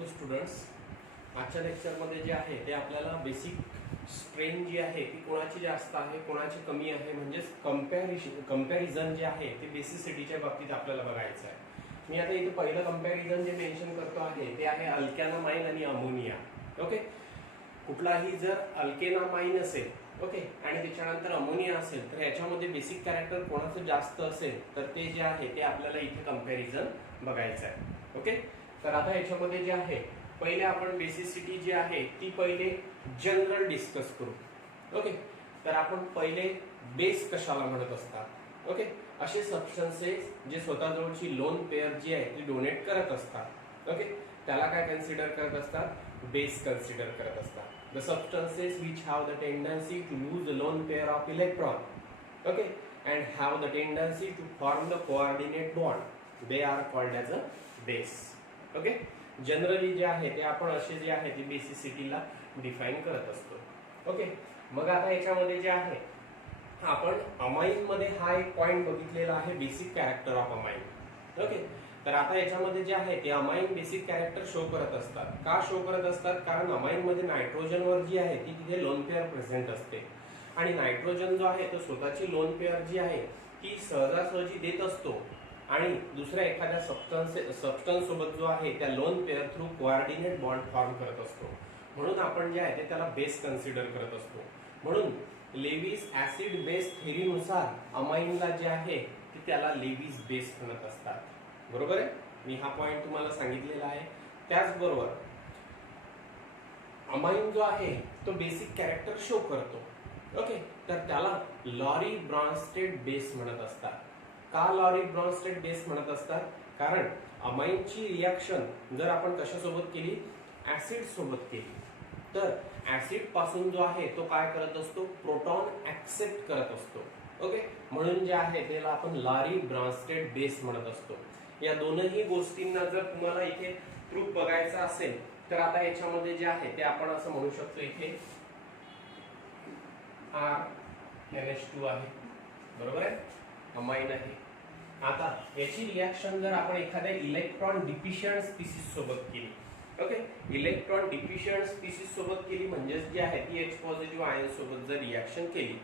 To the students. आजच्या लेक्चरमध्ये जे आहे ते आपल्याला बेसिक स्ट्रेन जी आहे ती कोणाची जास्त आहे कोणाची कमी आहे म्हणजेच कंपॅरिझन जे आहे ते बेसिसिटीच्या बाबतीत आपल्याला बघायचं आहे. मी आता इथे पहिलं कंपॅरिझन जे मेन्शन करतो आहे ते आहे अल्कॅनामाइन आणि अमोनिया. ओके, कुठलाही जर अल्केनामाइन असेल ओके आणि त्याच्यानंतर अमोनिया असेल तर याच्यामध्ये बेसिक कॅरेक्टर कोणाचं जास्त असेल तर ते जे आहे ते आपल्याला इथे कंपॅरिझन बघायचं आहे. ओके, तर आता याच्यामध्ये जे आहे पहिले आपण बेसिसिटी जी आहे ती पहिले जनरल डिस्कस करू. ओके, तर आपण पहिले बेस कशाला म्हणत असतात. ओके, असे सबस्टन्सेस जे स्वतःजवळची लोन पेअर जी आहे ती डोनेट करत असतात. ओके, त्याला काय कन्सिडर करत असतात, बेस कन्सिडर करत असतात. The substances which have the tendency to lose the lone pair of electron, okay, and have the tendency to form the coordinate bond, they are called as a base. Okay, generally जे आहे ते आपण असे जे आहे ते बेसिसिटीला define करत असतो. ओके, मग आता याच्यामध्ये जे आहे आपण अमाइन मध्ये हा एक पॉइंट बघितलेला आहे, basic character of amine. Okay, तर आता याच्यामध्ये जे आहे ते अमाइन बेसिक कॅरेक्टर शो करत असतात. का शो करत असतात, कारण अमाइन मध्ये नायट्रोजन वर जी आहे ती तिथे लोन पेअर प्रेझेंट असते आणि नायट्रोजन जो आहे तो स्वतःची लोन पेअर जी आहे ती सहजासहजी देत असतो आणि दुसऱ्या एखाद्या सबस्टन्स सोबत जो आहे त्या lone pair through coordinate bond form करत असतो. म्हणून आपण जे आहे ते त्याला बेस कन्सिडर करत असतो. म्हणून लेविस ऍसिड बेस थेअरीनुसार अमाइनला जे आहे ते त्याला लेविस बेस म्हणत असतात. बरोबर आहे, मी हा पॉइंट तुम्हाला सांगितलेला आहे. त्याचबरोबर अमाइन जो आहे तो बेसिक कॅरेक्टर शो करतो. ओके, तर त्याला लॉरी ब्रॉन्स्टेड बेस म्हणत असतात. का लॉरी ब्रॉन्स्टेड बेस म्हणत असतात, कारण अमाइनची रिॲक्शन जर आपण कशासोबत केली, ऍसिड सोबत केली तर ऍसिड पासून जो आहे तो काय करत असतो, प्रोटॉन ऍक्सेप्ट करत असतो. ओके, म्हणून जे आहे त्याला आपण लॉरी ब्रॉन्स्टेड बेस म्हणत असतो. या दोनही गोष्टींना जर तुम्हाला इथे प्रूफ बघायचा असेल तर आता याच्यामध्ये जे आहे ते आपण असं म्हणू शकतो, इथे RNH2 आहे. बरोबर आहे, अमाइन आहे. आता याची रिॲक्शन जर आपण एखाद्या इलेक्ट्रॉन डिफिशियंट स्पीसीज सोबत केली, ओके, इलेक्ट्रॉन डिफिशियंट स्पीसीज सोबत केली म्हणजे जे आहे ती H पॉझिटिव्ह आयन सोबत जर रिॲक्शन केली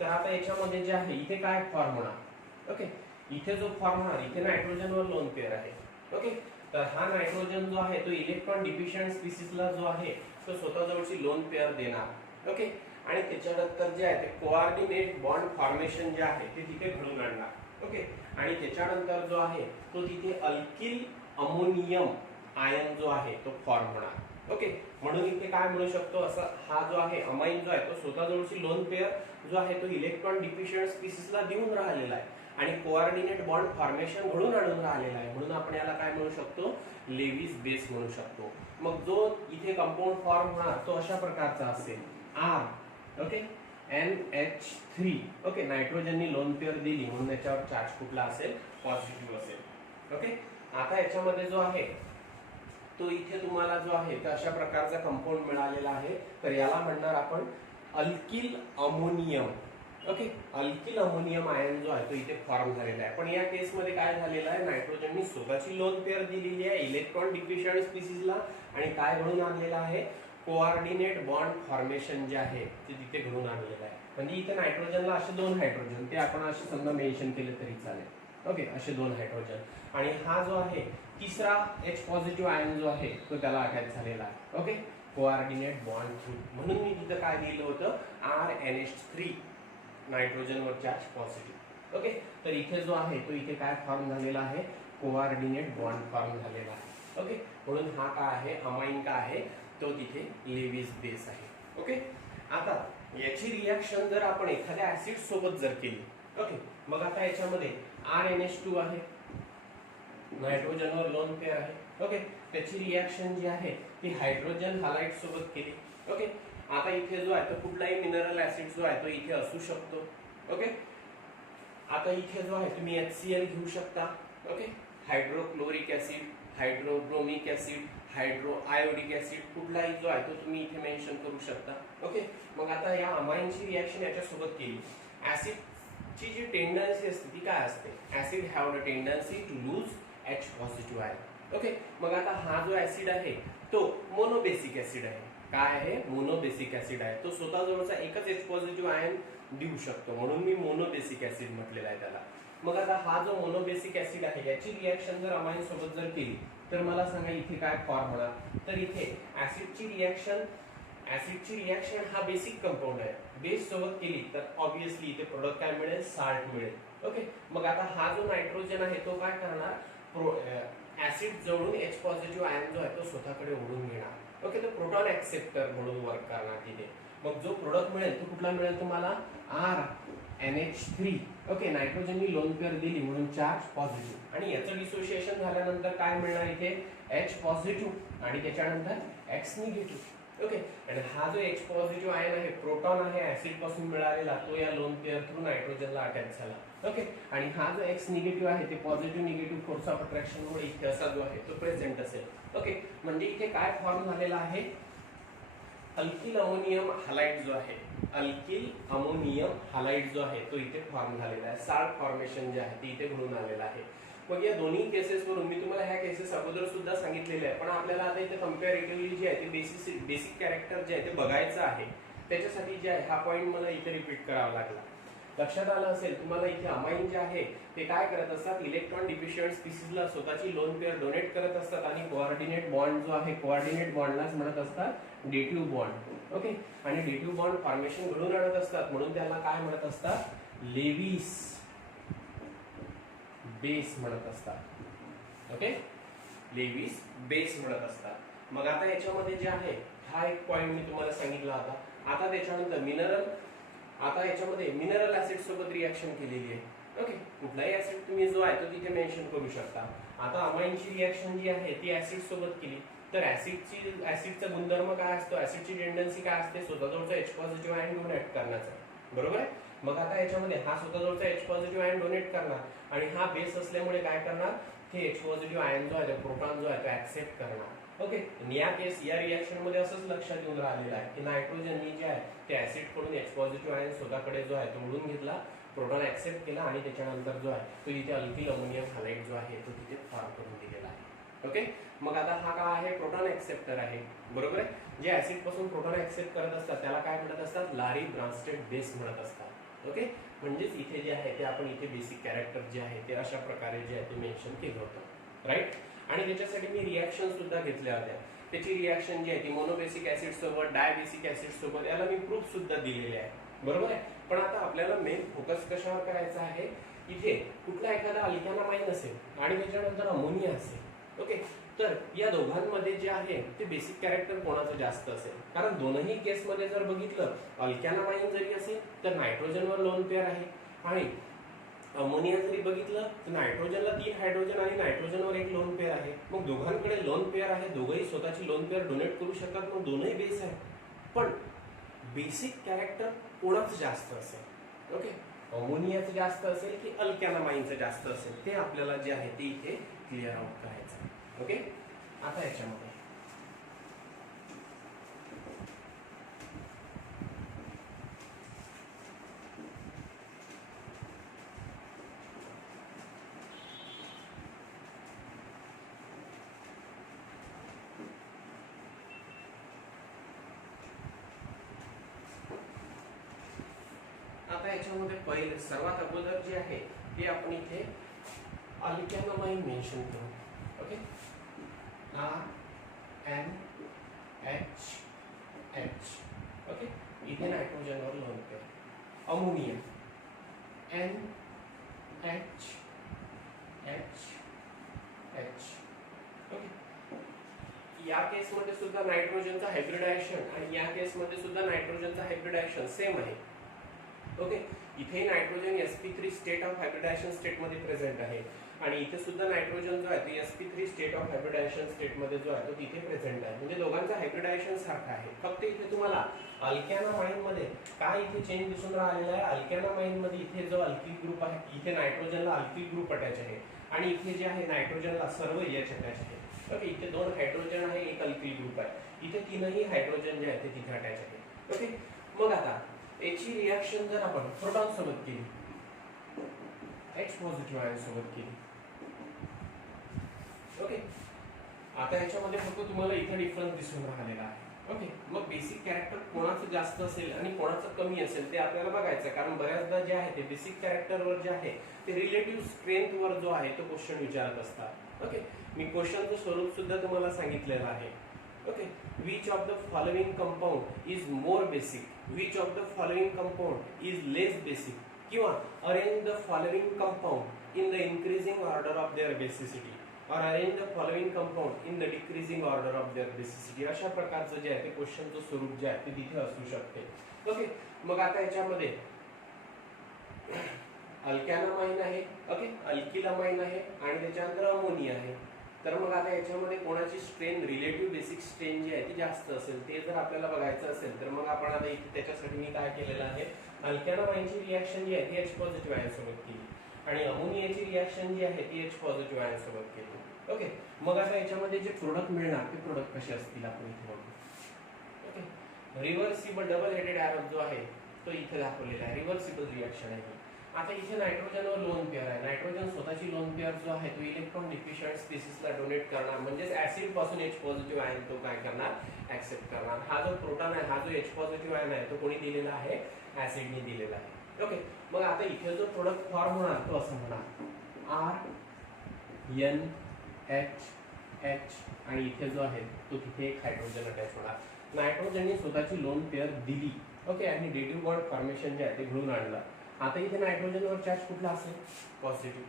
तर आता याच्यामध्ये जे आहे इथे काय फॉर्म होणार. ओके, इथे जो फॉर्म होणार, इथे नायट्रोजनवर लोन पेअर आहे. ओके, तर हा नायट्रोजन जो आहे तो इलेक्ट्रॉन डिफिशियंट स्पीसीजला जो आहे तो स्वतःजवळची लोन पेअर देणार. ओके, आणि त्याच्यानंतर जे आहे ते कोऑर्डिनेट बॉन्ड फॉर्मेशन जे आहे ते तिथे घडून आणणार. ओके, आणि त्याच्यानंतर जो आहे तो तिथे अल्किल अमोनियम आयन जो आहे तो फॉर्म होणार. ओके, म्हणून इथे काय म्हणू शकतो, असं हा जो आहे अमाइन जो आहे तो स्वतःजवळची लोन पेअर जो आहे तो इलेक्ट्रॉन डिफिशियंट स्पीसीजला देऊन राहिलेला आहे आणि कोऑर्डिनेट बॉन्ड फॉर्मेशन घडून आणून राहिलेला आहे. म्हणून आपण याला काय म्हणू शकतो, लेविस बेस म्हणू शकतो. मग जो इथे कंपाऊंड फॉर्म होणार तो अशा प्रकारचा असेल R. Okay, NH3. ओके, नायट्रोजननी लोन पेअर दिली म्हणून याच्यावर चार्ज कुठला असेल, पॉझिटिव्ह असेल. ओके, आता याच्यामध्ये जो आहे तो इथे तुम्हाला जो आहे तर अशा प्रकारचा कंपाऊंड मिळालेला आहे. तर याला म्हणणार आपण alkyl ammonium. Okay, alkyl ammonium ion जो आहे तो इथे फॉर्म झालेला आहे. पण या केसमध्ये काय झालेलं आहे, नायट्रोजननी स्वतःची लोन पेअर दिलेली आहे इलेक्ट्रॉन डिफिशियंट स्पीसीजला आणि काय घडून आणलेलं आहे, कोऑर्डिनेट बॉन्ड फॉर्मेशन जे आहे ते तिथे घडून आणलेलं आहे. म्हणजे इथे नायट्रोजनला असे दोन हायड्रोजन, ते आपण असे समजा मेन्शन केले तरी चालेल. ओके, असे दोन हायड्रोजन आणि हा जो आहे तिसरा H पॉझिटिव्ह आयन जो आहे तो त्याला अटॅच झालेला आहे. Okay, coordinate bond through. म्हणून मी तिथं काय दिलं होतं, RNH3, नायट्रोजनवर चार्ज पॉझिटिव्ह. ओके, तर इथे जो आहे तो इथे काय फॉर्म झालेला आहे, कोऑर्डिनेट बॉन्ड फॉर्म झालेला आहे. ओके, म्हणून हा काय आहे, अमाइन काय आहे तो तिथे लेविस बेस आहे. ओके, आता याची रिॲक्शन जर आपण एखाद्या ऍसिड सोबत जर केली, ओके, मग आता याच्यामध्ये RNH2 आहे, नायट्रोजनवर लोन पेअर आहे. ओके, त्याची रिॲक्शन जी आहे ती हायड्रोजन हॅलाइड सोबत केली. ओके, आता इथे जो आहे तो कुठलाही मिनरल ऍसिड जो आहे तो इथे असू शकतो. ओके, आता इथे जो आहे तुम्ही HCl घेऊ शकता. Okay, hydrochloric acid, hydrobromic acid, hydroiodic acid, कुठलाही जो आहे तो तुम्ही इथे मेन्शन करू शकता. ओके, मग आता या अमाइनची रिॲक्शन याच्यासोबत केली, ऍसिडची जी टेंडन्सी असते ती काय असते, acid have the tendency to lose H positive ion. Okay, मग आता हा जो ऍसिड आहे तो मोनोबेसिक ऍसिड आहे. काय आहे? मोनोबेसिक ऍसिड आहे. तो स्वतःजवळचा एकच H पॉझिटिव्ह आयन देऊ शकतो, म्हणून मी मोनोबेसिक ऍसिड म्हटलेला आहे त्याला. मग आता हा जो मोनोबेसिक ऍसिड आहे याची रिएक्शन जर अमाइन सोबत जर केली तर मला सांगा इथे काय फॉर्म होणार. तर इथे ऍसिडची रिएक्शन हा बेसिक कंपाऊंड आहे, बेस सोबत केली तर ऑब्विसली इथे प्रोडक्ट काय मिळेल? साल्ट मिळेल. ओके, मग आता हा जो नायट्रोजन आहे तो काय करणार? ऍसिड जवळून H पॉझिटिव्ह आयन जो आहे तो स्वतःकडे ओढून घेणार. ओके, तो प्रोटॉन ऍक्सेप्टर म्हणून वर्क करणार तिथे. मग जो प्रोडक्ट मिळेल तो कुठला मिळेल तुम्हाला? RNH3. ओके, नायट्रोजननी लोन पेअर दिली म्हणून चार्ज पॉझिटिव्ह, आणि याचं डिसोसिएशन झाल्यानंतर काय मिळणार इथे? H पॉझिटिव्ह आणि त्याच्यानंतर X निगेटिव्ह. ओके, आणि हा जो H पॉझिटिव्ह आयन आहे, प्रोटॉन आहे ऍसिड पासून मिळालेला, तो या लोन पेअर थ्रू नायट्रोजनला अटॅच झाला. ओके, आणि हा जो X निगेटिव्ह आहे ते positive negative force of attraction मुळे इथे असा जो आहे तो प्रेझेंट असेल. ओके, म्हणजे इथे काय फॉर्म झालेला आहे? अल्किल अमोनियम हॅलाइड जो आहे, अल्किल अमोनियम हॅलाइड जो आहे तो इथे फॉर्म झालेला आहे. साल्ट फॉर्मेशन जे आहे ते इथे घडून आलेलं आहे. मग या दोन्ही केसेस वरून मी तुम्हाला ह्या केसेस अगोदर सुद्धा सांगितलेले आहे, पण आपल्याला आता इथे कंपॅरेटिव्हली जे आहे ते बेसिक कॅरेक्टर जे आहे ते बघायचं आहे. त्याच्यासाठी जे आहे हा पॉईंट मला इथे रिपीट करावा लागला. लक्षात आलं असेल तुम्हाला, इथे अमाइन जे आहे ते काय करत असतात? इलेक्ट्रॉन डिफिशियंट स्पीसीजला स्वतःची लोन पेअर डोनेट करत असतात, आणि कोऑर्डिनेट बॉन्ड जो आहे, कोऑर्डिनेट बॉन्डलाच म्हणत असतात डेटिव्ह बॉन्ड. ओके, आणि डेटिव्ह बॉन्ड फॉर्मेशन घडून आणत असतात, म्हणून त्याला काय म्हणत असतात? लेविस बेस म्हणत असतात. ओके, लेविस बेस म्हणत असतात. मग आता याच्यामध्ये जे आहे हा एक पॉइंट मी तुम्हाला सांगितला होता. आता त्याच्यानंतर आता याच्यामध्ये मिनरल ऍसिड सोबत रिएक्शन केलेली आहे. ओके, कुठलाही ऍसिड तुम्ही जो आहे तो तिथे मेन्शन करू शकता. आता अमाइनची रिएक्शन जी आहे ती ऍसिड सोबत केली तर ऍसिडचा गुणधर्म काय असतो? ऍसिडची टेंडन्सी काय असते? स्वतःजवळचा H पॉझिटिव्ह आयन डोनेट करण्याचा, बरोबर आहे. मग आता याच्यामध्ये हा स्वतःजवळचा H पॉझिटिव्ह आयन डोनेट करणार, आणि हा बेस असल्यामुळे काय करणार? हे H पॉझिटिव्ह आयन जो आहे, प्रोटॉन जो आहे तो ऍक्सेप्ट करणार. ओके, या रिएक्शन मध्ये असंच लक्षात येऊन राहिलेलं आहे की नायट्रोजननी जे आहे ते ऍसिड कडून H पॉझिटिव्ह आयन स्वतःकडे जो आहे तो ओढून घेतला, प्रोटॉन ऍक्सेप्ट केला, आणि त्याच्यानंतर जो आहे तो इथे अल्किल अमोनियम हॅलाइड जो आहे तो तिथे फॉर्म करून दिलेला आहे. ओके, मग आता हा काय आहे? प्रोटॉन ऍक्सेप्टर आहे, बरोबर आहे. जे ऍसिड पासून प्रोटॉन ऍक्सेप्ट करत असतात त्याला काय म्हणत असतात? लारी ब्रान्स्टेड बेस म्हणत असतात. ओके, म्हणजेच इथे जे आहे ते आपण इथे बेसिक कॅरेक्टर जे आहे ते अशा प्रकारे जे आहे ते मेन्शन केलं होतं, राईट. आणि त्याच्यासाठी मी रिएक्शन सुद्धा घेतल्या होत्या. त्याची रिएक्शन जी आहे ती मोनोबेसिक ऍसिड सोबत, डायबेसिक ऍसिड सोबत, याला मी प्रूफ सुद्धा दिलेले आहे, बरोबर आहे. पण आता आपल्याला मेन फोकस कशावर करायचा आहे? इथे कुठला एखादा अल्काना अमाइन असेल आणि त्याच्यानंतर अमोनिया असेल. ओके, तर या दोघांमध्ये जे आहे ते बेसिक कॅरेक्टर कोणाचं जास्त असेल? कारण दोनही केसमध्ये जर बघितलं, अल्काना अमाइन जरी असेल तर नायट्रोजनवर लोन पेअर आहे, आणि अमोनिया जरी बघितलं तर नायट्रोजनला 3 हायड्रोजन आणि नायट्रोजनवर एक लोन पेअर आहे. मग दोघांकडे लोन पेअर आहे, दोघंही स्वतःची लोन पेअर डोनेट करू शकतात, मग दोनही बेस आहे. पण बेसिक कॅरेक्टर कोणाचं जास्त असेल? ओके, अमोनियाचं जास्त असेल की अल्कॅनामाइनचं जास्त असेल, ते आपल्याला जे आहे ते इथे क्लिअर आउट करायचं आहे. ओके, आता याच्यामध्ये पहिले सर्वात अगोदर जे आहे ते आपण इथे अल्कॅनामाइन मेन्शन करू. Okay, RNH. ओके, इथे नायट्रोजनवर lone pair, ammonia NH. Okay, या केसमध्ये सुद्धा नायट्रोजनचा हायब्रिडायझेशन आणि या केसमध्ये सुद्धा नायट्रोजनचा हायब्रिडायझेशन सेम आहे. ओके, इथे nitrogen sp3 state of hybridisation state मध्ये प्रेझेंट आहे, आणि इथे सुद्धा नायट्रोजन जो आहे तो sp3 state of hybridisation state मध्ये जो आहे तो तिथे प्रेझेंट आहे. म्हणजे दोघांचा हायब्रिडायझेशन सारखा आहे. फक्त इथे तुम्हाला अल्कॅनामाइन मध्ये काय इथे चेंज दिसून राहिलेला आहे? अल्कॅनामाइन मध्ये इथे जो अल्किल ग्रुप आहे, इथे नायट्रोजनला अल्किल ग्रुप अटॅच आहे, आणि इथे जे आहे नायट्रोजनला सर्व H अटॅच आहे. ओके, इथे 2 हायड्रोजन आहे, एक अल्किल ग्रुप आहे, इथे 3ही हायड्रोजन जे आहे ते तिथे अटॅच आहे. ओके, मग आता याची रिएक्शन जर आपण प्रोटॉन सोबत केली, H पॉझिटिव्ह आयन सोबत केली, ओके, आता याच्यामध्ये फक्त तुम्हाला इथे डिफरन्स दिसून राहिलेला आहे. ओके, मग बेसिक कॅरेक्टर कोणाचं जास्त असेल आणि कोणाचं कमी असेल ते आपल्याला बघायचं, कारण बऱ्याचदा जे आहे ते बेसिक कॅरेक्टरवर जे आहे ते रिलेटिव्ह स्ट्रेंथवर जो आहे तो क्वेश्चन विचारत असतात. ओके, मी क्वेश्चनचं स्वरूप सुद्धा तुम्हाला सांगितलेलं आहे. Okay, which of the following compound is more basic, which of the following compound is less basic, किंवा arrange the following compound in the increasing order of their basicity, और arrange the following compound in the decreasing order of their basicity. अशा प्रकारचं जे आहे ते क्वेश्चनचं स्वरूप जे आहे ते तिथे असू शकते. ओके, मग आता याच्यामध्ये अल्कॅनामाइन आहे, ओके, अल्किलामाइन आहे आणि त्याच्यानंतर अमोनिया आहे. तर मग आता याच्यामध्ये कोणाची स्ट्रेन, रिलेटिव्ह बेसिक स्ट्रेन जी आहे ती जास्त असेल ते जर आपल्याला बघायचं असेल तर मग आपण आता इथे त्याच्यासाठी मी काय केलेलं आहे, अल्कॅनामाइनची रिॲक्शन जी आहे ती H पॉझिटिव्ह आयन सोबत केली आणि अमोनियाची रिॲक्शन जी आहे ती H पॉझिटिव्ह आयन सोबत केली. ओके, मग आता याच्यामध्ये जे प्रोडक्ट मिळणार ते प्रोडक्ट कसे असतील आपण इथे बघू. Okay, reversible double headed arrow जो आहे तो इथे दाखवलेला आहे, रिव्हर्सिबल रिॲक्शन आहे. आता इथे नायट्रोजनवर लोन पेअर आहे. नायट्रोजन स्वतःची लोन पेअर जो आहे तो इलेक्ट्रॉन डिफिशियंट स्पीसीसला डोनेट करणार, म्हणजे ऍसिड पासून H पॉझिटिव्ह आयन तो काय करणार, ऍक्सेप्ट करणार. हा जो प्रोटॉन आहे, हा जो H पॉझिटिव्ह आयन आहे तो कोणी दिलेला आहे, ऍसिडने दिलेला आहे. ओके, मग आता इथे जो प्रोडक्ट फॉर्म होणार तो असं होणार RNH आणि इथे जो आहे तो तिथे एक हायड्रोजन अटॅच होणार. नायट्रोजनने स्वतःची लोन पेअर दिली. ओके, आणि डेटिव्ह बॉन्ड फॉर्मेशन जे आहे ते घडून आणलं. आता इथे नायट्रोजनवर चार्ज कुठला असेल, पॉझिटिव्ह.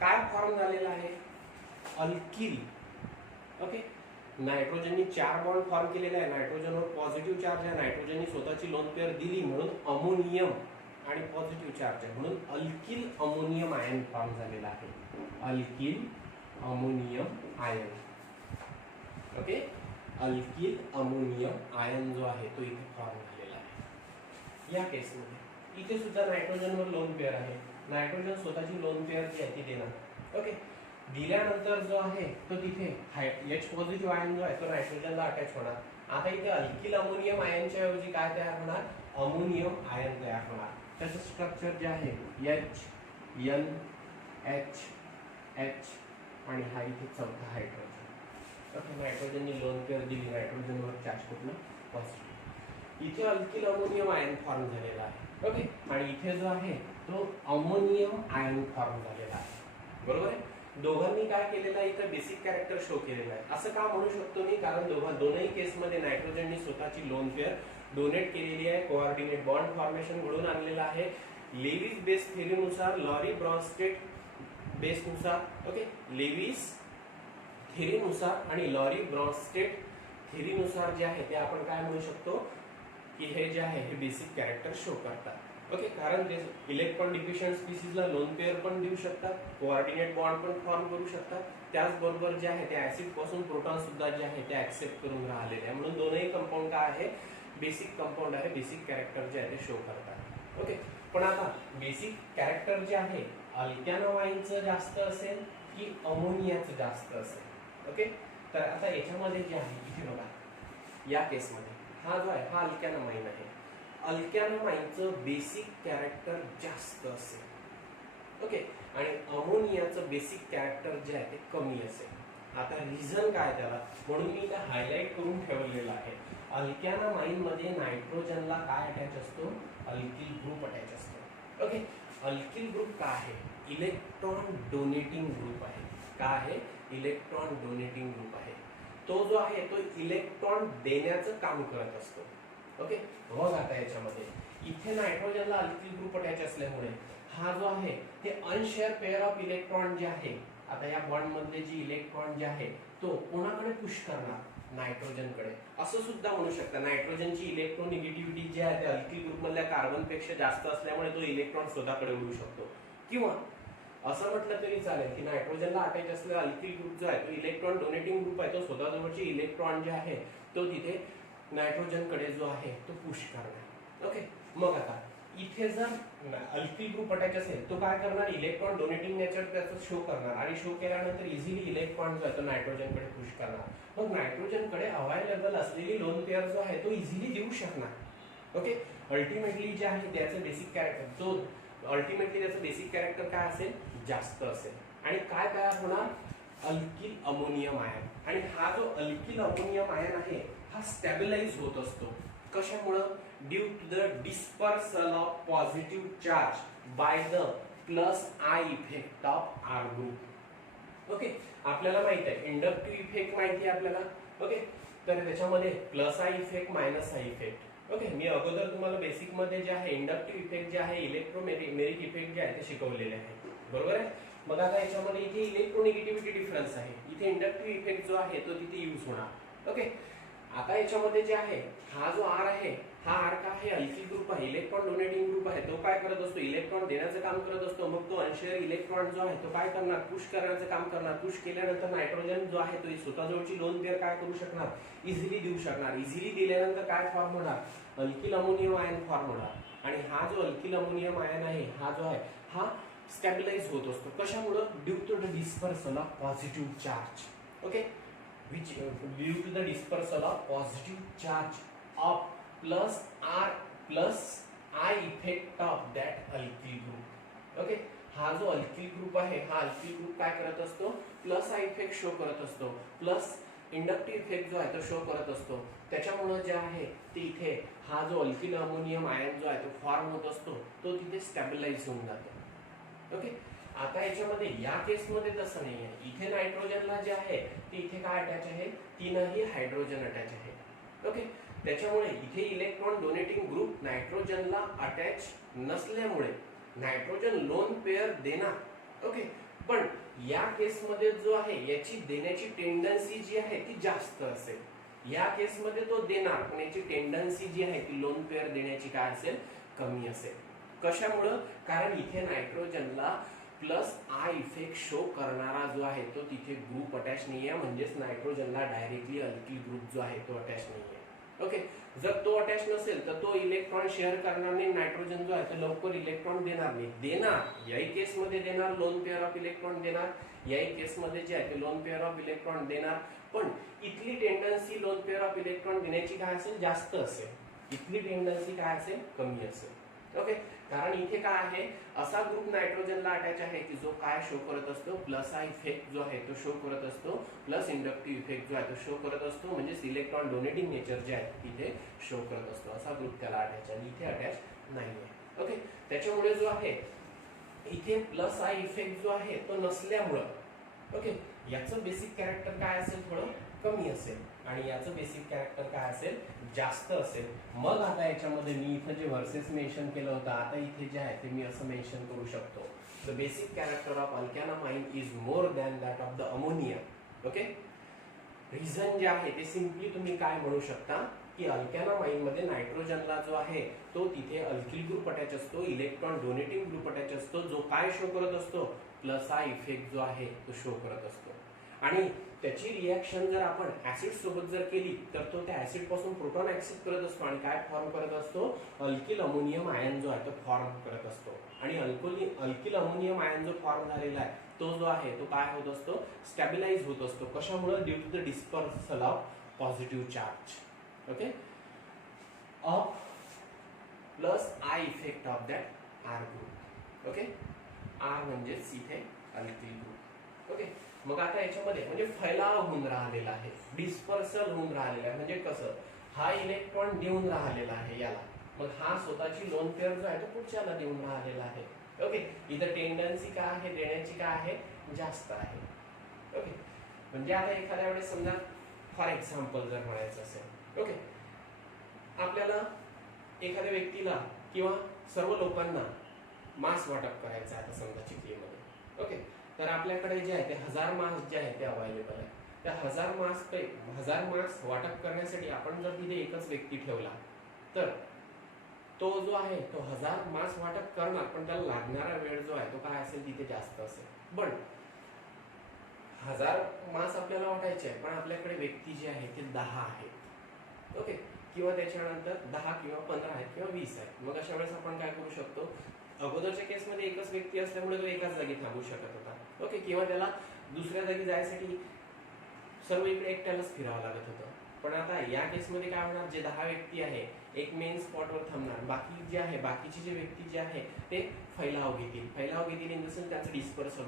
काय फॉर्म झालेला आहे, अल्किल. ओके, नायट्रोजननी 4 बॉन्ड फॉर्म केलेला आहे, नायट्रोजनवर पॉझिटिव्ह चार्ज आहे, नायट्रोजननी स्वतःची लोन पेअर दिली म्हणून अमोनियम आणि पॉझिटिव्ह चार्ज आहे म्हणून अल्किल अमोनियम आयन फॉर्म झालेला आहे, alkyl ammonium ion. Okay, alkyl ammonium ion जो आहे तो इथे फॉर्म झालेला आहे. या केसमध्ये इथे सुद्धा नायट्रोजनवर लोन पेअर आहे, नायट्रोजन स्वतःची लोन पेअर जी आहे ती देणार. ओके, दिल्यानंतर जो आहे तो तिथे H पॉझिटिव्ह आयन जो आहे तो नायट्रोजनला अटॅच होणार. आता इथे अल्किल अमोनियम आयनच्या ऐवजी काय तयार होणार, अमोनियम आयन तयार होणार. त्याचं स्ट्रक्चर जे आहे HNH आणि हा इथे चौथा हायड्रोजन. ओके, नायट्रोजननी लोन पेअर दिली, नायट्रोजनवर चार्ज कुठला, पॉझिटिव्ह. इथे अल्किल अमोनियम आयन फॉर्म झालेला आहे. ओके, आणि इथे जो आहे तो अमोनियम आयन फॉर्म झालेला आहे. बरोबर आहे. दोघांनी काय केलेलं आहे, इथं बेसिक कॅरेक्टर शो केलेलं आहे. असं का म्हणू शकतो मी, कारण दोनही केसमध्ये नायट्रोजननी स्वतःची लोन पेअर डोनेट केलेली आहे, कोऑर्डिनेट बॉन्ड फॉर्मेशन घडून आणलेलं आहे. लेविस बेस थेरीनुसार, लॉरी ब्रॉन्स्टेड बेसनुसार, ओके, लेविस थेरीनुसार आणि लॉरी ब्रॉन्स्टेड थेरीनुसार जे आहे ते आपण काय म्हणू शकतो की हे जे आहे हे बेसिक कॅरेक्टर शो करतात. ओके, कारण ते इलेक्ट्रॉन डिफिशियंट स्पीसीजला लोन पेअर पण देऊ शकतात, कोऑर्डिनेट बॉन्ड पण फॉर्म करू शकतात, त्याचबरोबर जे आहे ते ऍसिड पासून प्रोटॉन सुद्धा जे आहे ते ऍक्सेप्ट करून राहिलेले आहे. म्हणून दोनही कंपाऊंड काय आहे, बेसिक कंपाऊंड आहे, बेसिक कॅरेक्टर जे आहे ते शो करतात. ओके, पण आता बेसिक कॅरेक्टर जे आहे अल्कॅनामाइनचं जास्त असेल की अमोनियाचं जास्त असेल. ओके, तर आता याच्यामध्ये जे आहे इथे बघा, या केसमध्ये हा जो आहे हा अल्कॅनामाइन आहे. अल्कॅनामाइनचं बेसिक कॅरेक्टर जास्त असेल. ओके, आणि अमोनियाचं बेसिक कॅरेक्टर जे आहे ते कमी असेल. आता रिझन काय त्याला, म्हणून मी इथे हायलाइट करून ठेवलेलं आहे. अल्कॅनामाइन मध्ये नायट्रोजनला काय अटॅच असतो, अल्किल ग्रुप अटॅच असतो. ओके, अल्किल ग्रुप काय आहे, इलेक्ट्रॉन डोनेटिंग ग्रुप आहे. काय आहे, इलेक्ट्रॉन डोनेटिंग ग्रुप आहे. तो जो आहे तो इलेक्ट्रॉन देण्याचं काम करत असतो. ओके, मग आता याच्यामध्ये इथे नायट्रोजनला अल्किल ग्रुप अटॅच असल्यामुळे हा जो आहे ते अनशेअर पेअर ऑफ इलेक्ट्रॉन जे आहे, आता या बॉन्ड मधले जे इलेक्ट्रॉन जे आहे तो कोणाकडे पुश करणार, नायट्रोजनकडे. असं सुद्धा म्हणू शकता, नायट्रोजनची इलेक्ट्रोनिगेटिव्हिटी जी आहे ते अल्किल ग्रुप मधल्या कार्बन पेक्षा जास्त असल्यामुळे तो इलेक्ट्रॉन स्वतःकडे उडू शकतो. किंवा असं म्हटलं तरी चालेल की नायट्रोजनला अटॅच असलेला अल्किल ग्रुप जो आहे तो इलेक्ट्रॉन डोनेटिंग ग्रुप आहे, तो स्वतःजवळचे इलेक्ट्रॉन जे आहे तो तिथे नायट्रोजनकडे जो आहे तो पुश करणार. ओके, मग आता इथे जर अल्किल ग्रुप अटॅच असेल तो काय करणार, इलेक्ट्रॉन डोनेटिंग नेचर त्याचं शो करणार आणि शो केल्यानंतर इझिली इलेक्ट्रॉन जो आहे तो नायट्रोजनकडे पुश करणार. मग नायट्रोजनकडे अवेलेबल असलेली लोन पेअर जो आहे तो इझिली देऊ शकणार. ओके, अल्टिमेटली जे आहे त्याचं बेसिक कॅरेक्टर त्याचं बेसिक कॅरेक्टर काय असेल, जास्त असेल. आणि काय तयार होणार, अल्किल अमोनियम आयन. आणि हा जो अल्किल अमोनियम आयन आहे हा स्टॅबिलाइज होत असतो. कशामुळं? Due to the dispersal of positive charge by the plus I effect of R group. Okay, आपल्याला माहित आहे इंडक्टिव्ह इफेक्ट माहिती आहे आपल्याला. ओके, तर त्याच्यामध्ये plus I effect minus I effect. Okay, मी अगोदर तुम्हाला बेसिक मध्ये जे आहे इंडक्टिव्ह इफेक्ट जे आहे इलेक्ट्रोमेरिक इफेक्ट जे आहे ते शिकवलेले आहे. बरोबर आहे. मग आता याच्यामध्ये इथे इलेक्ट्रोनिगेटिव्हिटी डिफरन्स आहे, इथे इंडक्टिव्ह इफेक्ट जो आहे तो तिथे यूज होणार. ओके, आता याच्यामध्ये जे आहे हा जो आर आहे हा आर का आहे? अल्किल ग्रुप आहे, इलेक्ट्रॉन डोनेटिंग ग्रुप आहे. तो काय करत असतो? इलेक्ट्रॉन देण्याचं काम करत असतो. मग तो अनशेअर इलेक्ट्रॉन जो आहे तो काय करणार? पुश करण्याचं काम करणार. पुश केल्यानंतर नायट्रोजन जो आहे तो स्वतःजवळची लोन पेअर काय करू शकणार? इझिली देऊ शकणार. इझिली दिल्यानंतर काय फॉर्म होणार? अल्किल अमोनियम आयन फॉर्म होणार. आणि हा जो अल्किल अमोनियम आयन आहे हा जो आहे हा स्टॅबिलाइज होत असतो. कशामुळे? Due to the dispersal of positive charge. Okay, which due to the dispersal of positive charge of plus R plus I effect of that alkyl group. Okay, हा जो अल्किल ग्रुप आहे हा अल्किल ग्रुप काय करत असतो? Plus I effect show करत असतो, plus inductive effect जो आहे तो शो करत असतो. त्याच्यामुळे जे आहे ते इथे हा जो अल्किल अमोनियम आयन जो आहे तो फॉर्म होत असतो तो तिथे स्टॅबिलाइज होऊन जातो. ओके, आता याच्यामध्ये या केसमध्ये तसं नाही आहे. इथे नायट्रोजनला जे आहे ते इथे काय अटॅच आहे? तीनही हायड्रोजन अटॅच आहे. ओके, त्याच्यामुळे इथे इलेक्ट्रॉन डोनेटिंग ग्रुप नायट्रोजनला अटॅच नसल्यामुळे नायट्रोजन लोन पेअर देणार. ओके, पण या केसमध्ये जो आहे याची देण्याची टेंडन्सी जी आहे ती जास्त असेल. या केसमध्ये तो देणार पण याची टेंडन्सी जी आहे ती लोन पेअर देण्याची काय असेल? कमी असेल. कशामुळं? कारण इथे नायट्रोजनला प्लस आय इफेक्ट शो करणारा जो आहे तो तिथे ग्रुप अटॅच नाहीये, म्हणजेच नायट्रोजनला डायरेक्टली अल्किल ग्रुप जो आहे तो अटॅच नाहीये. ओके, जर तो अटॅच नसेल तर तो इलेक्ट्रॉन शेअर करणार नाही. नायट्रोजन जो आहे तो लवकर इलेक्ट्रॉन देणार नाही. देणार याही केसमध्ये देणार, लोन पेअर ऑफ इलेक्ट्रॉन देणार. याही केसमध्ये जे आहे ते लोन पेअर ऑफ इलेक्ट्रॉन देणार. पण इथली tendency lone pair of electron देण्याची काय असेल? जास्त असेल. इथली टेंडन्सी काय असेल? कमी असेल. ओके, कारण इथे काय आहे? असा ग्रुप नायट्रोजनला अटॅच आहे की जो काय शो करत असतो? प्लस आय इफेक्ट जो आहे तो शो करत असतो, प्लस इंडक्टिव्ह इफेक्ट जो आहे तो शो करत असतो. म्हणजेच इलेक्ट्रॉन डोनेटिंग नेचर जे आहे तिथे शो करत असतो. असा ग्रुप त्याला अटॅच आहे, इथे अटॅच नाहीये. ओके, त्याच्यामुळे जो आहे इथे प्लस आय इफेक्ट जो आहे तो नसल्यामुळं ओके याचं बेसिक कॅरेक्टर काय असेल? थोडं कमी असेल. आणि याचं बेसिक कॅरेक्टर काय असेल? जास्त असेल. मग आता याच्यामध्ये मी इथं जे व्हर्सेस मेन्शन केलं होतं आता इथे जे आहे ते मी असं मेन्शन करू शकतो, the basic character of alkanamine is more than that of the ammonia. Okay, reason जे आहे ते सिम्पली तुम्ही काय म्हणू शकता की अल्कॅनामाइन मध्ये नायट्रोजनला जो आहे तो तिथे अल्किल ग्रुप अटॅच असतो, इलेक्ट्रॉन डोनेटिंग ग्रुप अटॅच असतो, जो काय शो करत असतो? प्लस आय इफेक्ट जो आहे तो शो करत असतो. आणि त्याची रिॲक्शन जर आपण ऍसिड सोबत जर केली तर तो त्या ऍसिड पासून प्रोटॉन ऍक्सेप्ट करत असतो आणि काय फॉर्म करत असतो? अल्किल अमोनियम आयन जो आहे तो फॉर्म करत असतो. आणि अल्किल अमोनियम आयन जो फॉर्म झालेला आहे तो जो आहे तो काय होत असतो? स्टॅबिलाइज होत असतो. कशामुळे? Due to the dispersal of positive charge. Okay, of plus I effect of that R group. Okay, R म्हणजेच इथे अल्किल ग्रुप. ओके, मग आता याच्यामध्ये म्हणजे फैलाव होऊन राहिलेला आहे, डिस्पर्सल होऊन राहिलेला आहे. म्हणजे कसं? हा इलेक्ट्रॉन देऊन राहिलेला आहे याला, मग हा स्वतःची लोन पेअर जो आहे तो पुढच्याला देऊन राहिलेला आहे. ओके, इथं टेंडन्सी काय आहे? देण्याची काय आहे? जास्त आहे. ओके, म्हणजे आता एखाद्या वेळेस समजा फॉर एक्झाम्पल जर म्हणायचं असेल, ओके, आपल्याला एखाद्या व्यक्तीला किंवा सर्व लोकांना मास्क वाटप करायचं आहे आता समजा चिखलीमध्ये. ओके, तर आपल्याकडे जे आहे ते 1000 मास्क जे आहे ते अवेलेबल आहे. त्या 1000 मास्क वाटप करण्यासाठी आपण जर तिथे एकच व्यक्ती ठेवला तर तो जो आहे तो 1000 मास्क वाटप करणार, पण त्याला लागणारा वेळ जो आहे तो काय असेल? तिथे जास्त असेल. पण 1000 मास्क आपल्याला वाटायचे आहे पण आपल्याकडे व्यक्ती जे आहे ते 10 आहेत. ओके, किंवा त्याच्यानंतर 10 किंवा 15 आहेत किंवा 20 आहेत. मग अशा वेळेस आपण काय करू शकतो? अगोदरच्या केसमध्ये एकच व्यक्ती असल्यामुळे तो एकाच जागी थांबू शकत होता. ओके, किंवा त्याला दुसऱ्या जागी जायसाठी सर्व इकडे एकट्यालाच फिरावं लागत होतं. पण आता या केसमध्ये काय होणार, जे 10 व्यक्ती आहे एक मेन स्पॉटवर थांबणार, बाकी जे आहे बाकीचे जे व्यक्ती जे आहे ते फैलाव घेतील इन द सेन्स त्यांचं डिस्पर्सल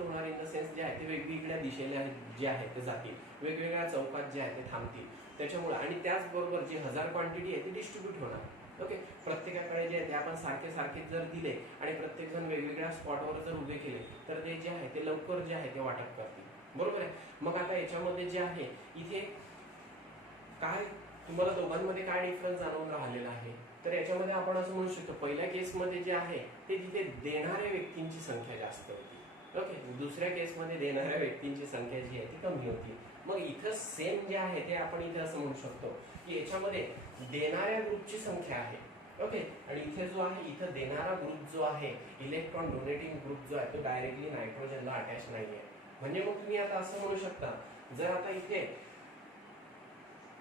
होणार इन द सेन्स जे आहे ते वेगवेगळ्या दिशेला जे आहे ते जातील, वेगवेगळ्या चौकात जे आहे ते थांबतील. त्याच्यामुळे आणि त्याचबरोबर जे 1000 क्वांटिटी आहे ती डिस्ट्रीब्यूट होणार. ओके, प्रत्येकाकडे जे आहे ते आपण सारखे जर दिले आणि प्रत्येक जण वेगवेगळ्या स्पॉटवर जर उभे केले तर ते जे आहे ते लवकर जे आहे ते वाटप करतील. बरोबर आहे. मग आता याच्यामध्ये जे आहे इथे काय तुम्हाला दोघांमध्ये काय डिफरन्स जाणवून राहिलेला आहे, तर याच्यामध्ये आपण असं म्हणू शकतो पहिल्या केसमध्ये जे आहे ते तिथे देणाऱ्या व्यक्तींची संख्या जास्त होती. ओके, दुसऱ्या केसमध्ये देणाऱ्या व्यक्तींची संख्या जी आहे ती कमी होती. मग इथं सेम जे आहे ते आपण इथे असं म्हणू शकतो की याच्यामध्ये देणाऱ्या ग्रुपची संख्या आहे. ओके, आणि इथे जो आहे इथं देणारा ग्रुप जो आहे इलेक्ट्रॉन डोनेटिंग ग्रुप जो आहे तो डायरेक्टली नायट्रोजनला अटॅच नाहीये. म्हणजे मग तुम्ही आता असं म्हणू शकता जर आता इथे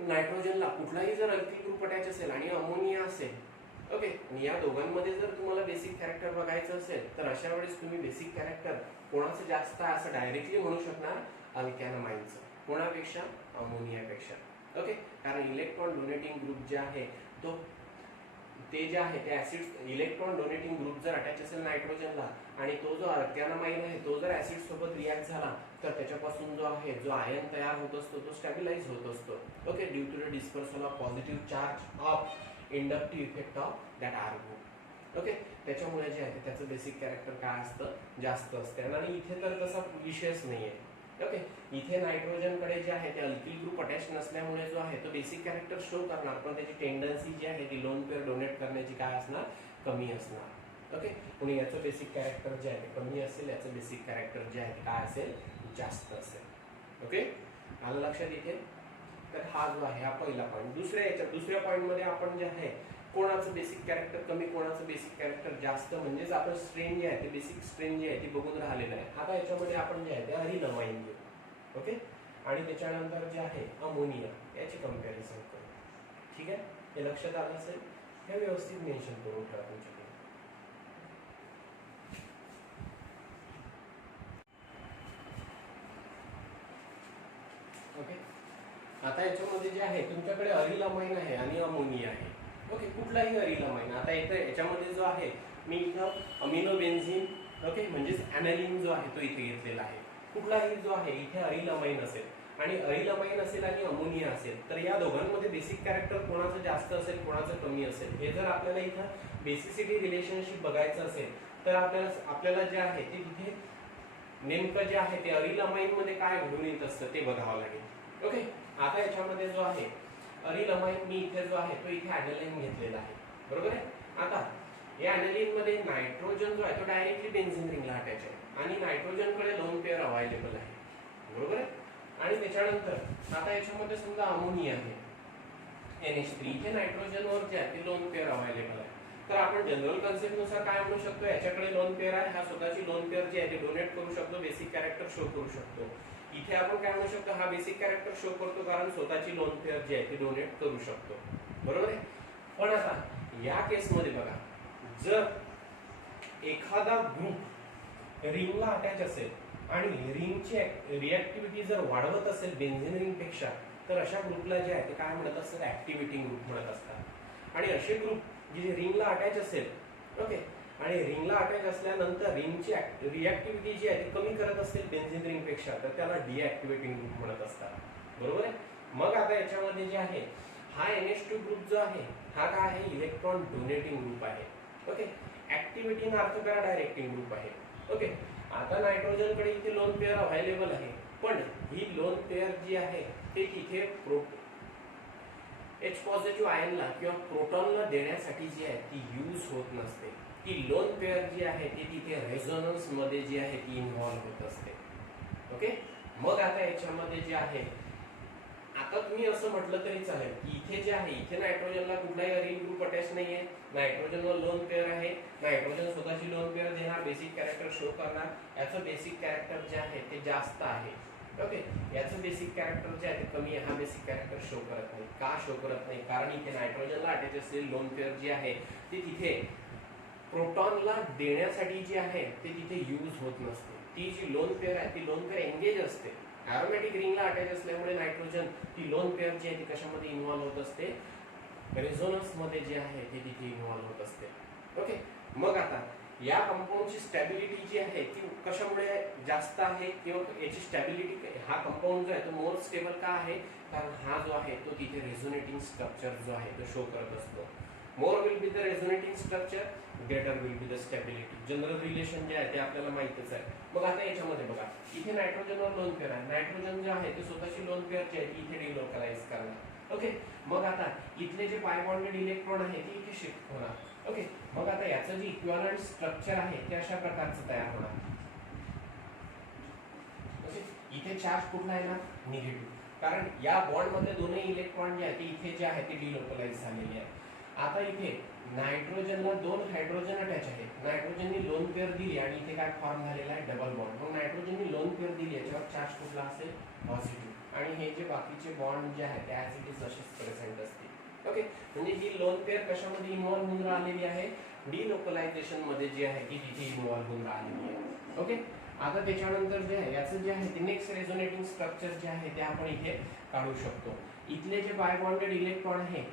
नायट्रोजनला कुठलाही जर अल्किल ग्रुप अटॅच असेल आणि अमोनिया असेल, ओके, आणि या दोघांमध्ये जर तुम्हाला बेसिक कॅरेक्टर बघायचं असेल तर अशा वेळेस तुम्ही बेसिक कॅरेक्टर कोणाचं जास्त आहे असं डायरेक्टली म्हणू शकणार, अल्कॅनामाइनचं. कोणापेक्षा? अमोनियापेक्षा. ओके, कारण इलेक्ट्रॉन डोनेटिंग ग्रुप जे आहे तो ते जे आहे ते ऍसिड इलेक्ट्रॉन डोनेटिंग ग्रुप जर अटॅच असेल नायट्रोजनला आणि तो जो अल्कॅनामाइन आहे तो जर ऍसिड सोबत रिॲक्ट झाला तर त्याच्यापासून जो आहे जो आयन तयार होत असतो तो स्टॅबिलाइज होत असतो. Okay, due to the dispersal of positive charge of inductive effect of that R group. Okay, त्याच्यामुळे जे आहे त्याचं बेसिक कॅरेक्टर काय असतं, जास्त असतं. आणि इथे तर तसा विषयच नाहीये. ओके, इथे नायट्रोजनकडे जे आहे ते अल्किल ग्रुप अटॅच नसल्यामुळे जो आहे तो बेसिक कॅरेक्टर शो करणार, पण त्याची टेंडन्सी जी आहे ती लोन पेअर डोनेट करण्याची काय असणार, कमी असणार. ओके, म्हणून याचं बेसिक कॅरेक्टर जे आहे ते कमी असेल, याचं बेसिक कॅरेक्टर जे आहे ते काय असेल, जास्त असेल. ओके, आलं लक्षात इथे. तर हा जो आहे हा पहिला पॉईंट. दुसऱ्या पॉईंटमध्ये आपण जे आहे कोणाचं बेसिक कॅरेक्टर कमी कोणाचं बेसिक कॅरेक्टर जास्त म्हणजेच आपण स्ट्रेन जे आहे ते बेसिक स्ट्रेन जे आहे ते बघून राहिलेलं आहे. आता याच्यामध्ये आपण जे आहे ते अरिलमाइन घेऊ. ओके, आणि त्याच्यानंतर जे आहे अमोनिया याची कंपॅरिझन करू. ठीक आहे, हे लक्षात आलं असेल. हे व्यवस्थित मेन्शन करून ठेवा तुमच्याकडे. ओके, आता याच्यामध्ये जे आहे तुमच्याकडे अरिलमाइन आहे आणि अमोनिया आहे. ओके, कुठलाही अरिलमाइन. आता इथे याच्यामध्ये जो आहे मी इथं अमिनो बेन्झीन, ओके, म्हणजेच ॲनालिन जो आहे तो इथे घेतलेला आहे. कुठलाही जो आहे इथे अरिलमाइन असेल आणि अरिलमाइन असेल आणि अमोनिया असेल तर या दोघांमध्ये बेसिक कॅरेक्टर कोणाचं जास्त असेल कोणाचं कमी असेल हे जर आपल्याला इथं बेसिसिटी रिलेशनशिप बघायचं असेल तर आपल्याला जे आहे ते तिथे नेमकं जे आहे ते अरिलमाइन मध्ये काय घडून येत असतं ते बघावं लागेल. ओके, आता याच्यामध्ये जो आहे अरिलमाइन मी इथे जो आहे तो इथे ॲनालाइन घेतलेला आहे. बरोबर आहे. आता या ॲनालिन मध्ये नायट्रोजन जो आहे तो डायरेक्टली बेन्झीन रिंगला अटॅच आहे आणि नायट्रोजनकडे लोन पेअर अवेलेबल आहे. बरोबर आहे. आणि त्याच्यानंतर आता याच्यामध्ये समजा अमोनिया आहे NH3, इथे नायट्रोजनवर जे आहे ते लोन पेअर अवेलेबल आहे. तर आपण जनरल कन्सेप्ट नुसार काय म्हणू शकतो, याच्याकडे लोन पेअर आहे, हा स्वतःची लोन पेअर जी आहे ते डोनेट करू शकतो, बेसिक कॅरेक्टर शो करू शकतो. इथे आपण काय म्हणू शकतो, हा बेसिक कॅरेक्टर शो करतो कारण स्वतःची लोन पेअर जी आहे ती डोनेट करू शकतो. बरोबर आहे. पण आता या केसमध्ये बघा, जर एखादा ग्रुप रिंगला अटॅच असेल आणि रिंगची रिॲक्टिव्हिटी जर वाढवत असेल बेन्झीन रिंग पेक्षा तर अशा ग्रुपला जे आहे ते काय म्हणत असतात, ऍक्टिव्हेटिंग ग्रुप म्हणत असतात. आणि असे ग्रुप जे रिंगला अटॅच असेल, ओके, आणि रिंगला अटॅच असल्यानंतर रिंगची रिॲक्टिव्हिटी जी आहे ती कमी करत असेल बेन्झीन रिंग पेक्षा तर त्याला डिॲक्टिव्हेटिंग ग्रुप म्हणत असतात. बरोबर आहे. मग आता याच्यामध्ये जे आहे हा NH2 ग्रुप जो आहे हा काय आहे, इलेक्ट्रॉन डोनेटिंग ग्रुप आहे. ओके, ऍक्टिव्हिटी इन अर्थ पॅरा डायरेक्टिंग ग्रुप आहे. ओके, आता नायट्रोजनकडे इथे लोन पेअर अवेलेबल आहे पण ही लोन पेअर जी आहे ते तिथे H पॉझिटिव्ह आयनला किंवा प्रोटॉनला देण्यासाठी जी आहे ती यूज होत नसते. ती लोन पेअर जी आहे ती तिथे रेझोनन्स मध्ये जी आहे ती इन्व्हॉल्व्ह होत असते. ओके, मग आता याच्यामध्ये जे आहे आता तुम्ही असं म्हटलं तरी चालेल की इथे जे आहे इथे नायट्रोजनला कुठलाही अरिल ग्रुप अटॅच नाहीये, नायट्रोजनवर लोन पेअर आहे, नायट्रोजन स्वतःची लोन पेअर देणार, बेसिक कॅरेक्टर शो करणार, याचं बेसिक कॅरेक्टर जे आहे ते जास्त आहे. ओके, याचं बेसिक कॅरेक्टर जे आहे ते कमी आहे, हा बेसिक कॅरेक्टर शो करत नाही. का शो करत नाही, कारण इथे नायट्रोजनला अटॅच असलेली लोन पेअर जी आहे ती तिथे प्रोटॉनला देण्यासाठी जी आहे ते तिथे यूज होत नसते. ती जी लोन पेअर आहे ती लोन पेअर एंगेज असते. ॲरोमॅटिक रिंगला अटॅच असल्यामुळे नायट्रोजन ती लोन पेअर जी आहे ती कशामध्ये इन्व्हॉल्व्ह होत असते, रेझोनन्स मध्ये जे आहे ते तिथे इन्व्हॉल्व्ह होत असते. ओके, मग आता या कंपाऊंडची स्टॅबिलिटी जी आहे ती कशामुळे जास्त आहे किंवा याची स्टॅबिलिटी, हा कंपाऊंड जो आहे तो मोर स्टेबल का आहे, कारण हा जो आहे तो तिथे रेझोनेटिंग स्ट्रक्चर जो आहे तो शो करत असतो. More will be the resonating structure, greater will be the stability. General relation जे आहे ते आपल्याला माहितीच आहे. मग आता याच्यामध्ये बघा, इथे नायट्रोजनवर लोन पेअर आहे, नायट्रोजन जे आहे ते स्वतःची लोन पेअर जी आहे ती इथे डिलोकलाइज करणार. ओके, मग आता इथले जे पाय बॉन्डेड इलेक्ट्रॉन आहे ते इथे शिफ्ट होणार. ओके, मग आता याचं जे इक्विव्हॅलंट स्ट्रक्चर आहे ते अशा प्रकारचं तयार होणार. ओके, इथे चार्ज कुठला आहे ना, निगेटिव्ह, कारण या बॉन्ड मध्ये दोन्ही इलेक्ट्रॉन जे आहे ते इथे जे आहे ते डिलोकलाइज झालेले आहे. आता इथे नायट्रोजनला दोन हायड्रोजन अटॅच आहे, नायट्रोजननी लोन पेअर दिली आणि इथे काय फॉर्म झालेला आहे, डबल बॉन्ड. मग नायट्रोजननी लोन पेअर दिली, याच्यावर चार्ज कुठला असेल, पॉझिटिव्ह, आणि हे जे बाकीचे बॉन्ड जे आहेत ते ॲज इट इज असेच प्रेझेंट असतील. ओके, म्हणजे ही लोन पेअर कशामध्ये इन्व्हॉल्व्ह होऊन राहिलेली आहे, डिलोकलायझेशन मध्ये जे आहे ती तिथे इन्व्हॉल्व्ह होऊन राहिलेली आहे. ओके, आता त्याच्यानंतर जे आहे याचं जे आहे ते नेक्स्ट रेझोनेटिंग स्ट्रक्चर जे आहे ते आपण इथे काढू शकतो. इथले जे पाय बॉन्डेड इलेक्ट्रॉन आहे,